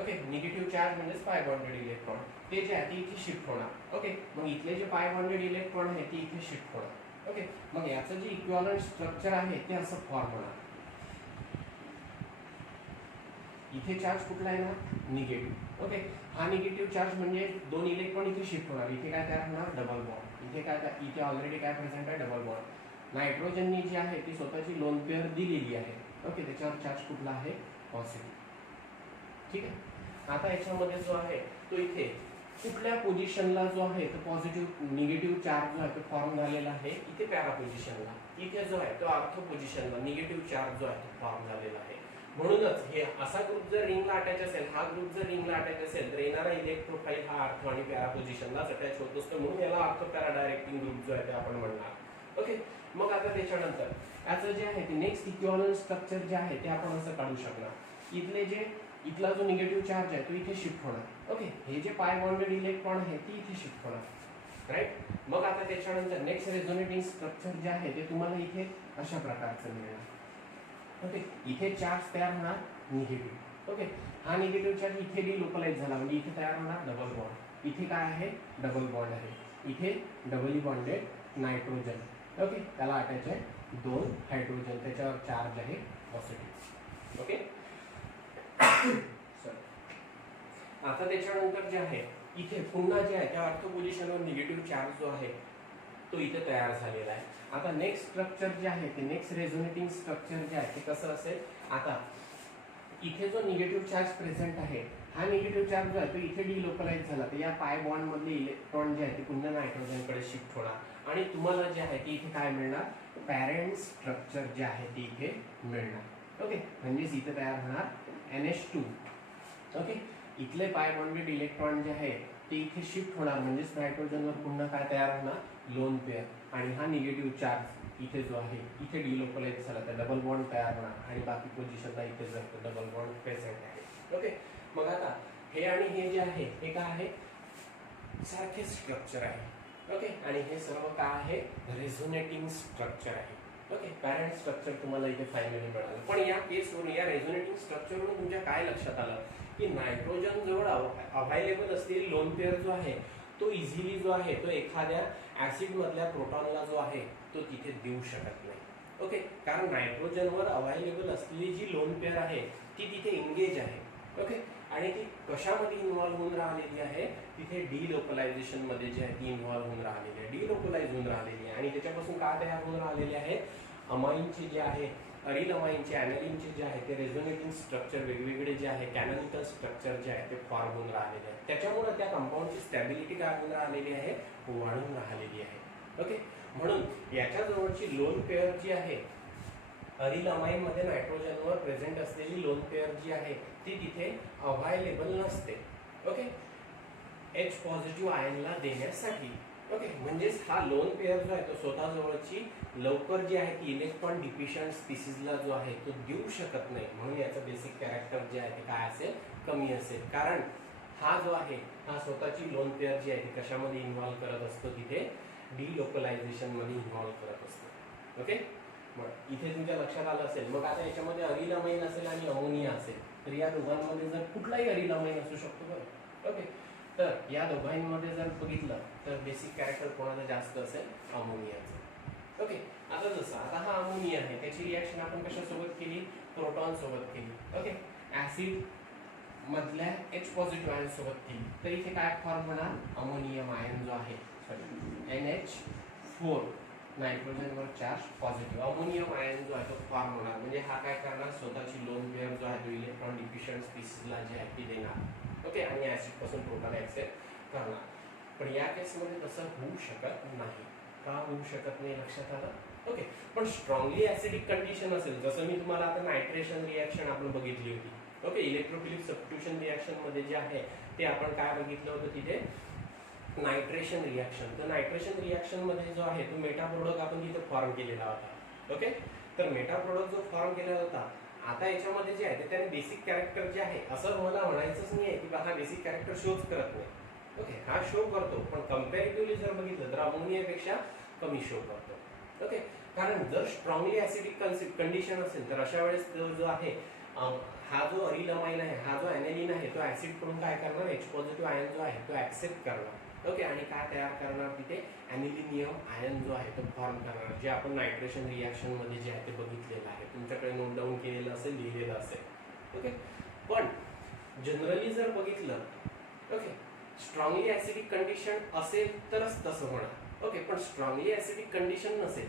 ओके, निगेटिव्ह चार्ज म्हणजे पाय बॉन्डेड इलेक्ट्रॉन, ते जे आहे ते इथे शिफ्ट होणार. ओके, मग इथले जे पाय बॉन्डेड इलेक्ट्रॉन आहे ते इथे शिफ्ट होणार. ओके, मग याचं जे इक्विव्हॅलंट स्ट्रक्चर आहे ते असं फॉर्म होणार. इथे चार्ज कुठला आहे ना, निगेटिव्ह. ओके, हा निगेटिव्ह चार्ज म्हणजे दोन इलेक्ट्रॉन इथे शिफ्ट होणार, इथे काय तयार होणार, डबल बॉन्ड. इथे काय, इथे ऑलरेडी काय प्रेझेंट आहे, डबल बॉन्ड. नायट्रोजननी जी आहे ती स्वतःची लोन पेअर दिलेली आहे. ओके, त्याच्यावर चार्ज कुठला आहे, पॉझिटिव्ह. ठीक आहे, आता याच्यामध्ये जो आहे तो इथे कुठल्या पोझिशनला जो आहे तो पॉझिटिव्ह निगेटिव्ह चार्ज जो आहे तो फॉर्म झालेला आहे, इथे पॅरा पोझिशनला. इथे जो आहे तो ऑर्थो पोझिशनला निगेटिव्ह चार्ज जो आहे तो फॉर्म झालेला आहे. म्हणूनच हे असा ग्रुप जर रिंगला अटॅच असेल, हा ग्रुप जर रिंगला अटॅच असेल तर येणारा इलेक्ट्रोफाइल हा ऑर्थो आणि पॅरा पोझिशनलाच अटॅच होत असतो, म्हणून याला ऑर्थो पॅरा डायरेक्टिंग ग्रुप जो आहे ते आपण म्हणणार. ओके, मग आता त्याच्यानंतर याचं जे आहे ते नेक्स्ट इक्विव्हॅलंट स्ट्रक्चर जे आहे ते आपण असं काढू शकणार. इथले जे इथला जो निगेटिव्ह चार्ज आहे तो इथे शिफ्ट होणार. ओके, हे जे पाय बॉन्डेड इलेक्ट्रॉन आहे ते इथे शिफ्ट होणार. राईट, मग आता त्याच्यानंतर नेक्स्ट रेझोनेटिंग स्ट्रक्चर जे आहे ते तुम्हाला इथे अशा प्रकारचं मिळणार. ओके, इथे चार्ज तयार होणार निगेटिव्ह. ओके, हा निगेटिव्ह चार्ज इथे डिलोकलाइज झाला म्हणजे इथे तयार होणार डबल बॉन्ड. इथे काय आहे, डबल बॉन्ड आहे, इथे डबली बॉन्डेड नायट्रोजन. ओके, त्याला अटॅच आहे दोन हायड्रोजन, त्याच्यावर चार्ज आहे पॉझिटिव्ह. ओके, आता त्याच्यानंतर जे आहे इथे पुन्हा जे आहे त्या ऑर्थो पोझिशनवर निगेटिव्ह चार्ज जो आहे तो इथे तयार झालेला आहे. आता नेक्स्ट स्ट्रक्चर जे आहे ते नेक्स्ट रेझोनेटिंग स्ट्रक्चर जे आहे ते कसं असेल, आता इथे जो निगेटिव्ह चार्ज प्रेझेंट आहे हा निगेटिव्ह चार्ज जो आहे तो इथे डिलोकलाइज झाला तर या पाय बॉन्ड मधले इलेक्ट्रॉन जे आहे ते पुन्हा नायट्रोजनकडे शिफ्ट होणार आणि तुम्हाला जे आहे ते इथे काय मिळणार, पॅरेंट स्ट्रक्चर जे आहे ते इथे मिळणार. ओके, म्हणजेच इथे तयार होणार NH2. ओके, इथले पाय बॉन्डेड इलेक्ट्रॉन जे आहे ते इथे शिफ्ट होणार म्हणजेच नायट्रोजनवर पुन्हा काय तयार होणार, लोन पेअर, आणि हा निगेटिव्ह चार्ज इथे जो आहे इथे डिलोकलाइज झाला तर डबल बॉन्ड तयार होणार आणि बाकी पोझिशनला इथे जो आहे डबल बॉन्ड प्रेझेंट आहे. ओके, मग आता हे आणि हे जे आहे हे काय आहे, सारखे स्ट्रक्चर आहे. ओके, आणि हे सर्व काय आहे, रेझोनेटिंग स्ट्रक्चर आहे. ओके, पॅरेंट स्ट्रक्चर तुम्हाला इथे फायनली मिळालं. पण या केसवरून, या रेझोनेटिंग स्ट्रक्चरवरून तुमच्या काय लक्षात आलं की नायट्रोजन जवळ अवेलेबल असलेली लोन पेअर जो आहे तो इझिली जो आहे तो एखाद्या ऍसिड मधल्या प्रोटॉनला जो आहे तो तिथे देऊ शकत नाही. ओके, कारण नायट्रोजनवर अवेलेबल असलेली जी लोन पेअर आहे ती तिथे एंगेज आहे. ओके, आणि ती कशामध्ये इन्व्हॉल्व्ह होऊन राहिलेली आहे, तिथे डिलोकलायझेशन मध्ये जे आहे ती इन्व्हॉल्व्ह होऊन राहिलेली आहे, डिलोकलाइज होऊन राहिलेली आहे. आणि त्याच्यापासून काय तयार होऊन राहिलेले आहे, अमाईनचे जे आहे, अरिल अमाईनचे, ॲनालिनचे जे आहे ते रेझोनेटिंग स्ट्रक्चर वेगवेगळे जे आहे, कॅनॉनिकल स्ट्रक्चर जे आहे ते फॉर्म होऊन राहिलेले आहे. त्याच्यामुळे त्या कंपाऊंडची स्टॅबिलिटी काय होऊन राहिलेली आहे, वाढून राहिलेली आहे. ओके, म्हणून याच्या जवळची लोन पेअर जी आहे, अरिल अमाईन मध्ये नायट्रोजनवर प्रेझेंट असलेली लोन पेअर जी आहे ती तिथे अवेलेबल नसते. ओके, H पॉझिटिव्ह आयनला देण्यासाठी. ओके, म्हणजेच हा लोन पेअर जो आहे तो स्वतःजवळची लवकर जी आहे ती इलेक्ट्रॉन डिफिशियंट स्पीसीजला जो आहे तो देऊ शकत नाही, म्हणून याचं बेसिक कॅरेक्टर जे आहे ते काय असेल, कमी असेल. कारण हा जो आहे हा स्वतःची लोन पेअर जी आहे ती कशामध्ये इन्व्हॉल्व्ह करत असतो, तिथे डिलोकलायझेशन मध्ये इन्व्हॉल्व करत असतो. ओके, मग इथे तुमच्या लक्षात आलं असेल. मग आता याच्यामध्ये अरिल अमाइन असेल आणि अमोनिया असेल, तर या दोघांमध्ये जर कुठलाही अरिल अमाइन असू शकतो बरं. ओके, तर या दोघांमध्ये जर बघितलं तर बेसिक कॅरेक्टर कोणाचं जास्त असेल? अमोनियाचं. ओके, आता जसं आता हा अमोनिया आहे, त्याची रिॲक्शन आपण कशासोबत केली? प्रोटॉन सोबत केली. ओके, ऍसिड मधल्या H पॉझिटिव्ह आयन सोबत केली, तर इथे काय फॉर्म होणार? अमोनियम आयन जो आहे, सॉरी NH4 नायट्रोजनवर चार्ज पॉझिटिव्ह अमोनियम आयन जो आहे तो फॉर्म होणार. म्हणजे हा काय करणार? स्वतःची लोन पेअर जो आहे तो इलेक्ट्रॉन डिफिशियंट स्पीसीजला जे आहे ती देणार. ओके, आणि ऍसिड पासून प्रोटॉन ऍक्सेप्ट करणार. पण या केसमध्ये तसं होऊ शकत नाही. का होऊ शकत नाही लक्षात आलं? ओके, पण स्ट्रॉंगली ऍसिडिक कंडिशन असेल, जसं मी तुम्हाला आता नायट्रेशन रिॲक्शन आपण बघितली होती. ओके, इलेक्ट्रोफिलिक सबस्टिट्यूशन रिॲक्शन मध्ये जे आहे ते आपण काय बघितलं होतं तिथे? Nitration reaction. तर नायट्रेशन रिॲक्शन मध्ये जो आहे तो मेटा प्रोडक्ट आपण तिथे फॉर्म केलेला होता. ओके, तर मेटा प्रोडक्ट जो फॉर्म केलेला होता, आता याच्यामध्ये जे आहे ते त्याने बेसिक कॅरेक्टर जे आहे, असं मला म्हणायचंच नाही आहे की हा बेसिक कॅरेक्टर शोच करत नाही. ओके, हा शो करतो, पण कंपॅरेटिव्हली जर बघितलं तर अमोनियापेक्षा कमी शो करतो. ओके, कारण जर स्ट्रॉंगली ऍसिडिक कंडिशन असेल तर अशा वेळेस जो आहे हा जो अरिल अमाइन आहे, हा जो ऍनेलिन आहे, तो ऍसिड कडून काय करणार? H पॉझिटिव्ह आयन जो आहे तो ऍक्सेप्ट करणार. ओके, आणि काय तयार करणार? तिथे ॲनिलिनियम आयन जो आहे तो फॉर्म करणार, जे आपण नायट्रेशन रिॲक्शन मध्ये जे आहे ते बघितलेलं आहे. तुमच्याकडे नोट डाऊन केलेलं असेल, लिहिलेलं असेल. ओके, पण जनरली जर बघितलं, ओके, स्ट्रॉंगली ऍसिडिक कंडिशन असेल तरच तसं होणार. ओके, पण स्ट्रॉंगली ऍसिडिक कंडिशन नसेल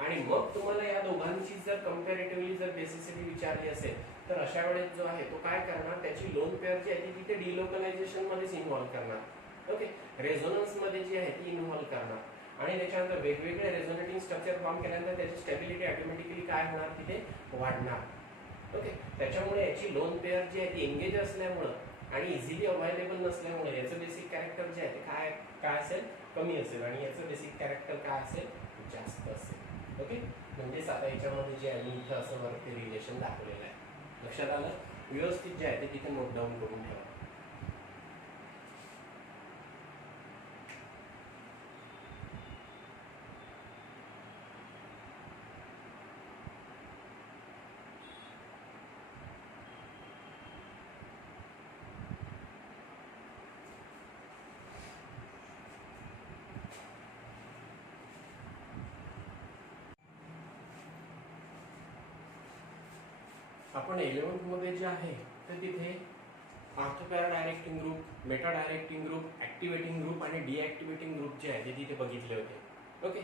आणि मग तुम्हाला या दोघांची जर कंपॅरेटिव्हली जर बेसिसिटी विचारली असेल, तर अशा वेळेस जो आहे तो काय करणार? त्याची लोन पेअर जी आहे ती तिथे डिलोकलायझेशन मध्येच इन्व्हॉल्व करणार. ओके, रेझोनन्स मध्ये जी आहे ती इन्व्हॉल्व करणार आणि त्याच्यानंतर वेगवेगळे रेझोनेटिंग स्ट्रक्चर फॉर्म केल्यानंतर त्याची स्टॅबिलिटी ऑटोमॅटिकली काय होणार? तिथे वाढणार. ओके, त्याच्यामुळे याची लोन पेअर जी आहे ती एंगेज असल्यामुळं आणि इझिली अवेलेबल नसल्यामुळे याचं बेसिक कॅरेक्टर जे आहे ते काय असेल? कमी असेल, आणि याचं बेसिक कॅरेक्टर काय असेल? जास्त असेल. ओके, म्हणजेच आता याच्यामध्ये जे आहे इथं असं वरती रिलेशन दाखवलेलं आहे. लक्षात आलं? व्यवस्थित जे आहे ते तिथे नोट डाऊन करून ठेवा. आपण 11th मध्ये जे आहे तर तिथे ortho para directing group, meta directing group, activating group आणि डिऍक्टिव्हेटिंग ग्रुप जे आहे ते तिथे बघितले होते. ओके,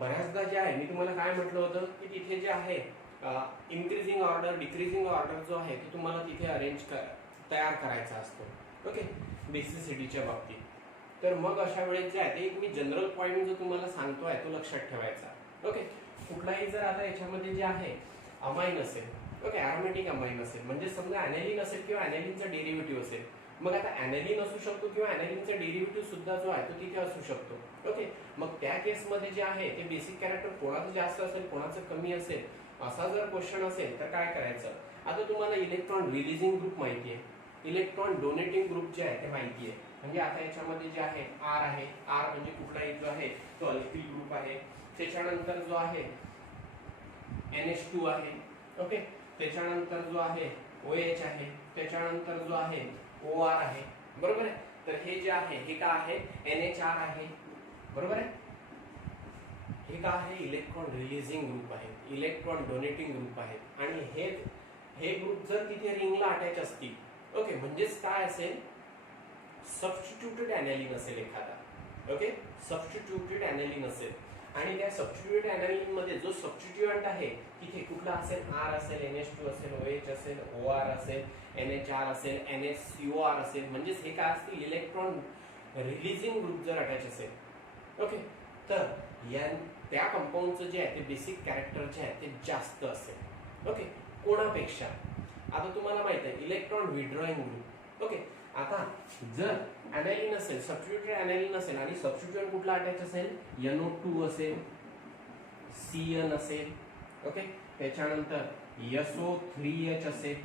बऱ्याचदा जे आहे मी तुम्हाला काय म्हटलं होतं की तिथे जे आहे इन्क्रीजिंग ऑर्डर, डिक्रीजिंग ऑर्डर जो आहे ते तुम्हाला तिथे तयार करायचा असतो. ओके, बेसिसिटीच्या बाबतीत. तर मग अशा वेळेस जे आहे ते एक मी जनरल पॉईंट जो तुम्हाला सांगतोय तो लक्षात ठेवायचा. ओके, कुठलाही जर आता याच्यामध्ये जे आहे अमाइन असेल, ओके, ॲरोमॅटिक अमाइन असेल, म्हणजे समजा ॲनेलिन असेल किंवा ॲनेलिनचा डेरिव्हेटिव्ह असेल, मग आता ॲनेलिन असू शकतो किंवा ॲनेलिनचा डेरिव्हेटिव्ह सुद्धा जो आहे तो तिथे असू शकतो. ओके, मग त्या केसमध्ये जे आहे ते बेसिक कॅरेक्टर कोणाचं जास्त असेल, कोणाचं कमी असेल, असा जर क्वेश्चन असेल तर काय करायचं? आता तुम्हाला इलेक्ट्रॉन रिलीजिंग ग्रुप माहिती आहे, इलेक्ट्रॉन डोनेटिंग ग्रुप जे आहे ते माहिती आहे. म्हणजे आता याच्यामध्ये जे आहे आर आहे, आर म्हणजे कुठलाही जो आहे तो अल्किल ग्रुप आहे. त्याच्यानंतर जो आहे NH2 आहे. ओके, त्याच्यानंतर जो आहे OH आहे, त्याच्यानंतर जो आहे OR आहे. बरोबर आहे? तर हे जे आहे हे का आहे? NHR आहे. बरोबर आहे? हे का आहे? इलेक्ट्रॉन रिलीजिंग ग्रुप आहे, इलेक्ट्रॉन डोनेटिंग ग्रुप आहे. आणि हे ग्रुप जर तिथे रिंगला अटॅच असतील, ओके, म्हणजेच काय असेल? सबस्टिट्यूटेड ॲनेलिन असेल एखादा. ओके, सबस्टिट्यूटेड ॲनेलिन असेल आणि त्या सबस्टिट्यूटेड ॲनेलिन मध्ये जो सबस्टिट्यूएंट आहे तिथे कुठला असेल? R असेल, NH2 असेल, OH असेल, OR असेल, NHR असेल, NHCOR असेल. म्हणजेच हे काय असतील? इलेक्ट्रॉन रिलीजिंग ग्रुप जर अटॅच असेल, ओके, तर त्या कंपाऊंडचं जे आहे ते बेसिक कॅरेक्टर जे आहे ते जास्त असेल. ओके, कोणापेक्षा? आता तुम्हाला माहित आहे इलेक्ट्रॉन विड्रॉइंग ग्रुप. ओके, आता जर ॲनेलिन असेल, सबस्टिट्यूटेड ॲनेलिन असेल आणि सबस्टिट्यूएंट कुठला अटॅच असेल? NO2 असेल, CN असेल. ओके, त्याच्यानंतर SO3H असेल.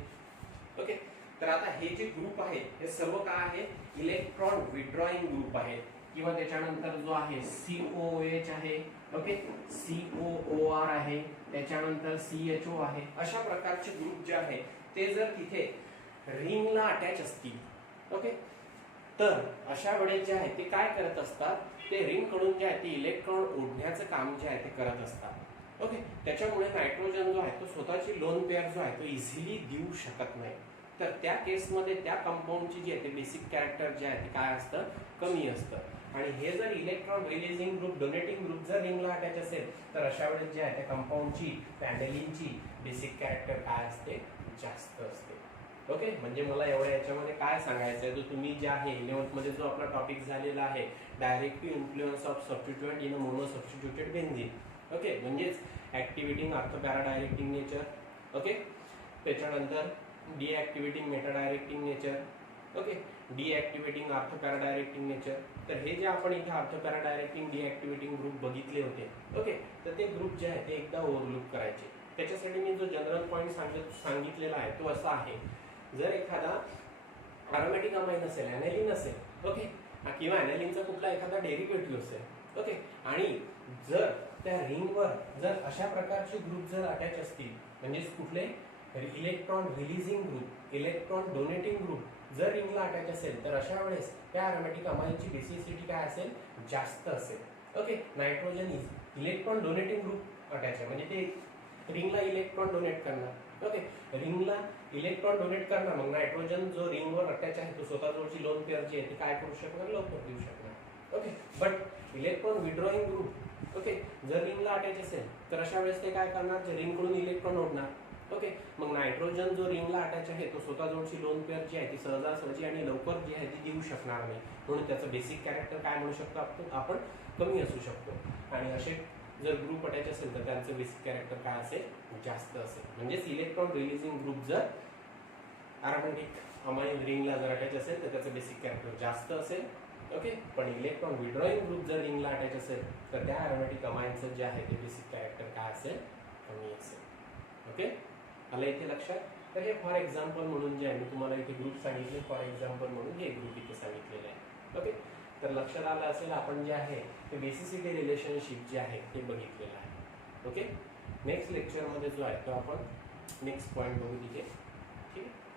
ओके, तर आता हे जे ग्रुप आहे हे सर्व काय आहे? इलेक्ट्रॉन विड्रॉइंग ग्रुप आहे. किंवा त्याच्यानंतर जो आहे COOH आहे, ओके, COOR आहे, त्याच्यानंतर CHO आहे. अशा प्रकारचे ग्रुप जे आहे ते जर तिथे रिंगला अटॅच असतील, ओके, तर अशा वेळेस जे आहे ते काय करत असतात, ते रिंग कडून जे आहे ते इलेक्ट्रॉन ओढण्याचं काम जे आहे ते करत असतात. ओके, त्याच्यामुळे नायट्रोजन जो आहे तो स्वतःची लोन पेअर जो आहे तो इझिली देऊ शकत नाही. तर त्या केसमध्ये त्या कंपाऊंडची जी आहे ते बेसिक कॅरेक्टर जे आहे ते काय असतं, कमी असतं. आणि हे जर electron releasing group, donating group जर रिंगला अटॅच असेल तर अशा वेळेस जे आहे त्या कंपाऊंडची, ॲनेलिनची बेसिक कॅरेक्टर काय असते, जास्त असते. ओके, म्हणजे मला एवढ्या याच्यामध्ये काय सांगायचं आहे, तर तुम्ही जे आहे 11th मध्ये जो आपला टॉपिक झालेला आहे directive influence of substituent in mono substituted benzene. Okay, म्हणजेच activating ortho para directing nature. Okay, त्याच्यानंतर deactivating meta directing nature. Okay, deactivating ortho para directing nature. तर हे जे आपण इथे अर्थ पॅराडायरेक्टिंग डीऍक्टिव्हेटिंग ग्रुप बघितले होते, ओके, तर ते ग्रुप जे आहे ते एकदा ओव्हरलुक करायचे. त्याच्यासाठी मी जो जनरल पॉईंट सांगितलेला आहे तो असा आहे, जर एखादा अरोमॅटिक अमाइन असेल, ॲनेलिन असेल, ओके, किंवा ॲनेलिनचा कुठला एखादा डेरिव्हेटिव्ह असेल, ओके, आणि जर त्या रिंगवर जर अशा प्रकारचे ग्रुप जर अटॅच असतील, म्हणजे कुठले electron releasing group, electron donating group जर रिंगला अटॅच असेल तर अशा वेळेस त्या अरोमॅटिक अमाइनची बेसिसिटी काय असेल, जास्त असेल. Okay, nitrogen is electron donating group attach आहे, म्हणजे ते रिंगला इलेक्ट्रॉन डोनेट करणार. ओके, रिंगला इलेक्ट्रॉन डोनेट करणार, मग नायट्रोजन जो रिंगवर अटॅच आहे तो स्वतःजवळची लोन पेअर जी आहे ती काय करू शकणार, लवकर देऊ शकणार. Okay, but electron withdrawing group, okay, जर रिंगला अटॅच असेल तर अशा वेळेस ते काय करणार, जे रिंगकडून इलेक्ट्रॉन ओढणार. ओके, मग नायट्रोजन जो रिंगला अटॅच आहे तो स्वतःजवळची लोन पेअर जी आहे ती सहजासहजी आणि लवकर जी आहे ती देऊ शकणार नाही. म्हणून त्याचं बेसिक कॅरेक्टर काय म्हणू शकतो आपण, कमी असू शकतो. आणि असे जर ग्रुप अटॅच असेल तर त्यांचं बेसिक कॅरेक्टर काय असेल, जास्त असेल. म्हणजेच इलेक्ट्रॉन रिलीजिंग ग्रुप जर अरोमॅटिक अमाइन रिंगला जर अटॅच असेल तर त्याचं बेसिक कॅरेक्टर जास्त असेल. ओके, पण इलेक्ट्रॉन विड्रॉइंग ग्रुप जर रिंगला अटॅच असेल तर त्या अरोमॅटिक अमाइनचं जे आहे ते बेसिक कॅरेक्टर काय असेल, कमी असेल. ओके, आलं इथे लक्षात. तर हे फॉर एक्झाम्पल म्हणून जे आहे मी तुम्हाला इथे ग्रुप सांगितले, फॉर एक्झाम्पल म्हणून हे ग्रुप इथे सांगितलेले आहे. ओके, तर लक्षात आलं असेल आपण जे आहे ते बेसिसिटी रिलेशनशिप जे आहे ते बघितलेलं आहे. ओके, नेक्स्ट लेक्चरमध्ये जो आहे तो आपण नेक्स्ट पॉईंट बघू तिथे. ठीक आहे.